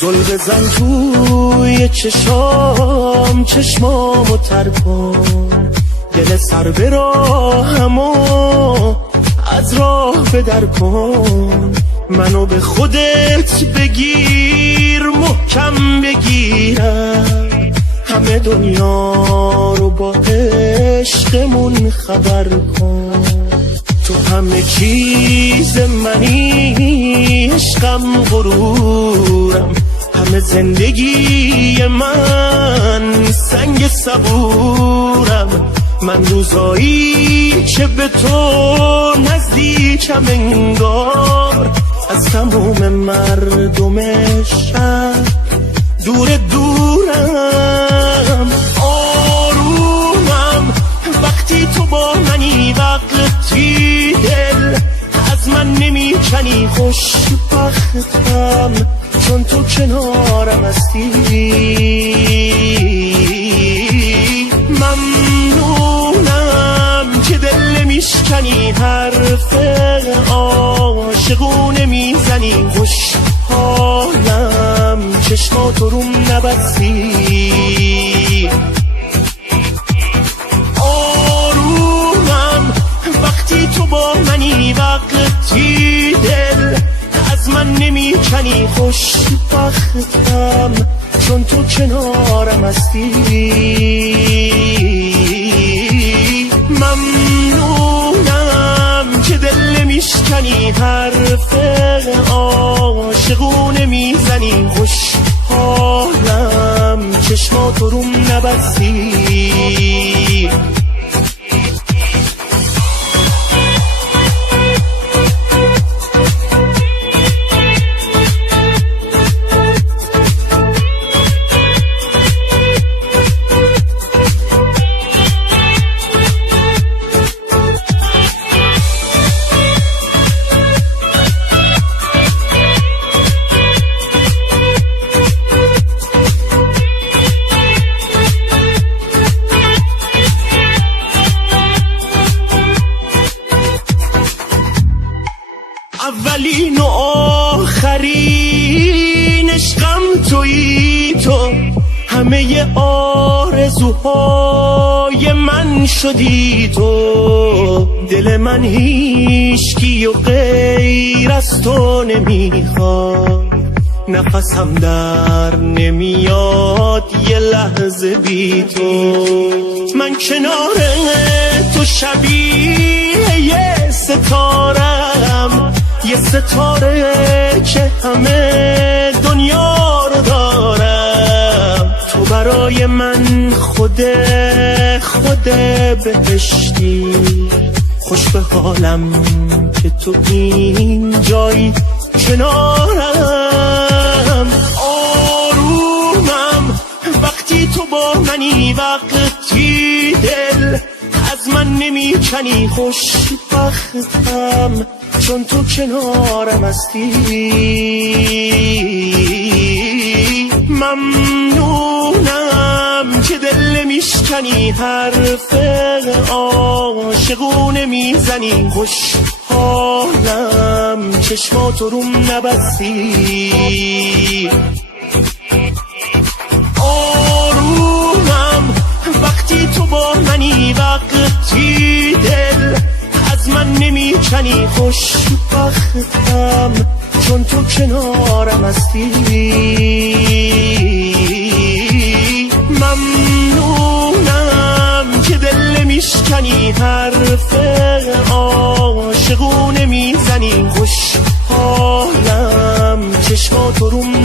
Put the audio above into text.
زل بزن توی چشمامو تر کن، دل سر به راهمو از راه بدر کن. منو به خودت بگیر، محکم بگیرم، همه دنیا رو با عشقمون خبر کن. تو همه چیز منی، عشقم غرورم، همه زندگی من سنگ صبورم. من روزایی که به تو نزدیکم انگار، از تموم مردم شهر دور دورم. آرومم وقتی تو با منی، وقتی دل از من نمیکنی. خوشبختم چون تو کنارم هستی. ممنونم که دل نمیشکنی، حرف عاشقونه میزنی. خوشحالم چشماتو روم نبستی. آرومم وقتی تو با منی، وقتی دل از من نمیکنی. خوشبختم چون تو کنارم هستی. ممنونم که دل نمیشکنی، حرف عاشقونه میزنی. خوشحالم چشماتو روم نبستی. اولین و آخرین عشقم تویی تو، همه آرزوهای من شدی تو. دل من هیچکی و غیر از تو نمیخواد، نفسم در نمیاد یه لحظه بی تو. من کنار تو شبیه یه ستارم، یه ستاره که همه دنیا رو دارم. تو برای من خود بهشتی، خوش به حالم که تو این جایی کنارم. آرومم وقتی تو با منی، وقتی دل از من نمیکنی. خوشبختم چون تو کنارم هستی. ممنونم که دل نمیشکنی، حرف عاشقونه میزنی. خوشحالم چشماتو روم نبستی. آرومم وقتی تو با منی، وقتی دل از من نمیکنی. خوشبختم چون تو کنارم هستی. ممنونم که دل نمیشکنی، حرف عاشقونه میزنی. خوشحالم چشماتو روم